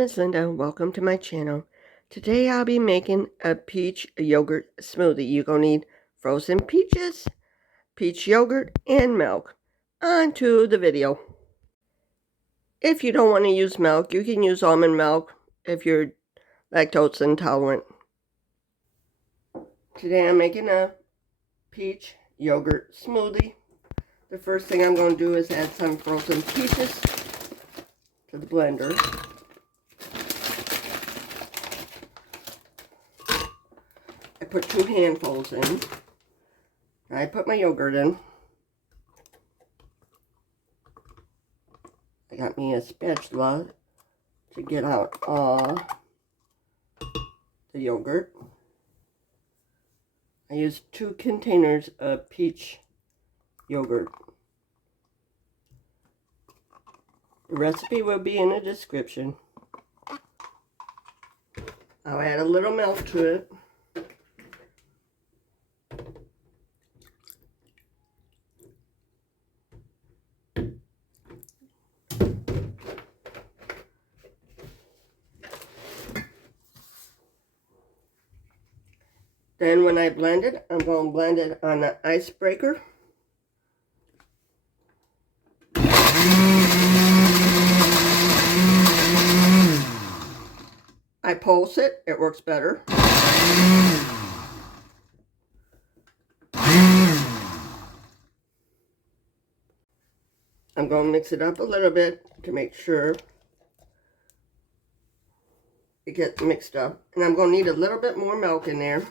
name is Linda. Welcome to my channel. Today I'll be making a peach yogurt smoothie. You're going to need frozen peaches, peach yogurt, and milk. On to the video. If you don't want to use milk, you can use almond milk if you're lactose intolerant. Today I'm making a peach yogurt smoothie. The first thing I'm going to do is add some frozen peaches to the blender. I put 2 handfuls in. I put my yogurt in. I got me a spatula to get out all the yogurt. I used 2 containers of peach yogurt. The recipe will be in the description. I'll add a little milk to it. Then when I blend it, I'm going to blend it on the ice breaker. I pulse it, it works better. I'm going to mix it up a little bit to make sure it gets mixed up. And I'm going to need a little bit more milk in there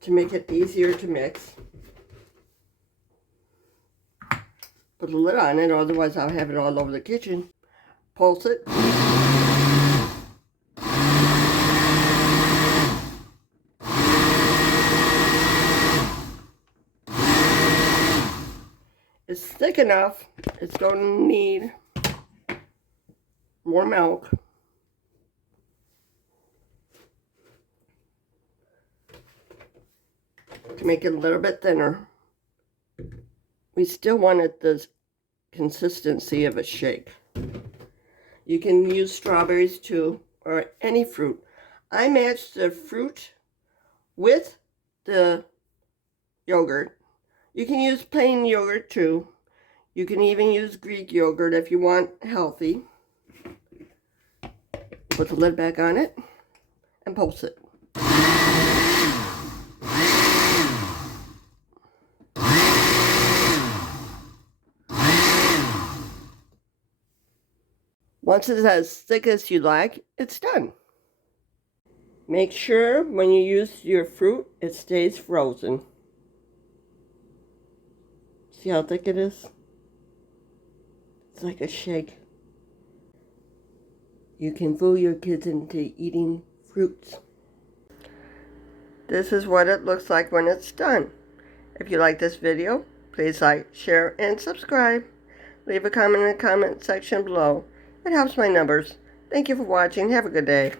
to make it easier to mix. Put a lid on it, otherwise I'll have it all over the kitchen. Pulse it. It's thick enough. It's going to need more milk. To make it a little bit thinner. We still want it the consistency of a shake. You can use strawberries too, or any fruit. I matched the fruit with the yogurt. You can use plain yogurt too. You can even use Greek yogurt if you want healthy. Put the lid back on it and pulse it. Once it's as thick as you like, it's done. Make sure when you use your fruit, it stays frozen. See how thick it is? It's like a shake. You can fool your kids into eating fruits. This is what it looks like when it's done. If you like this video, please like, share, and subscribe. Leave a comment in the comment section below. It helps my numbers. Thank you for watching. Have a good day.